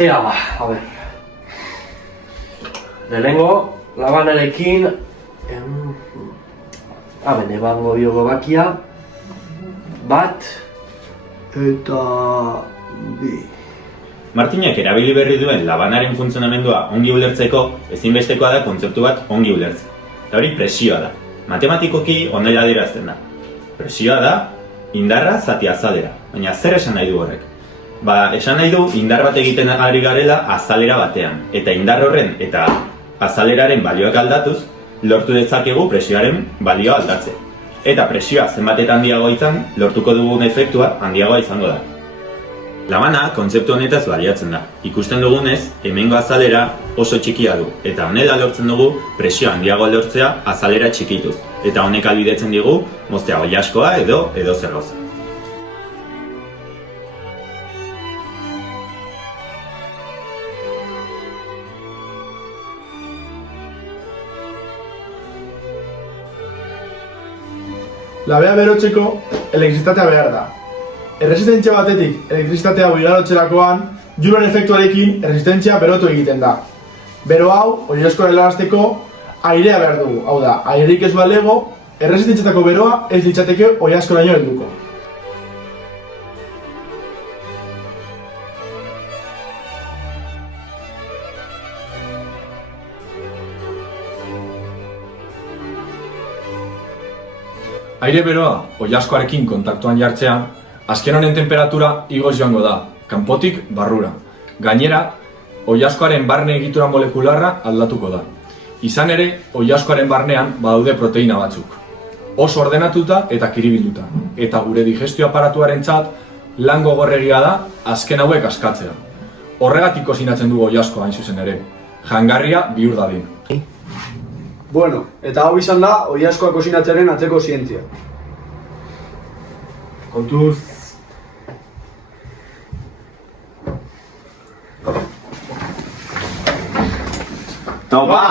Tira ba, a ber. Lehenengo, labanarekin... Haben, ebango biogo bakia. Bat... Eta... bi... Martinek erabili berri duen labanaren funtzionamendua ongi ulertzeko ezinbestekoa da kontzeptu bat ongi ulertzea. Eta hori presioa da. Matematikoki honela adierazten da. Presioa da indarra zati azalera. Baina zer esan nahi du horrek? Esan nahi du indar bat egiten ari garela azalera batean. Eta indar horren eta azaleraren balioak aldatuz, lortu dezakegu presioaren balioa aldatzea. Eta presioa zenbatetan handiagoa izan, lortuko dugun efektua handiagoa izango da. Labana kontzeptu honetaz baliatzen da. Ikusten dugunez, hemengo azalera oso txikia du, eta honela lortzen dugu presio handiagoa lortzea azalera txikituz. Eta honek ahalbidetzen digu moztea oilaskoa edo zer gauza. Labea berotzeko elektrizitatea behar da. Erresistentzia batetik elektrizitatea igarotzerakoan, Joulen efektuarekin erresistentzia berotu egiten da. Bero hau, oilaskoa helarazteko, airea behar dugu. Hau da, airerik ez balego, erresistentziatako beroa ez litzateke oilaskoraino helduko. Aire beroa oilaskoarekin kontaktuan jartzean, azken honen temperatura igoz joango da, kanpotik barrura. Gainera, oilaskoaren barne egitura molekularra aldatuko da. Izan ere, oilaskoaren barnean badaude proteina batzuk. Oso ordenatuta eta kiribilduta. Eta gure digestio aparatuarentzat lan gogorregia da azken hauek askatzea. Horregatik kozinatzen dugu oilaskoa hain zuzen ere. Jangarria bihur dadin. Bueno, eta hau izan da oilaskoa kozinatzearen atzeko zientzia. Kontuz... Topa!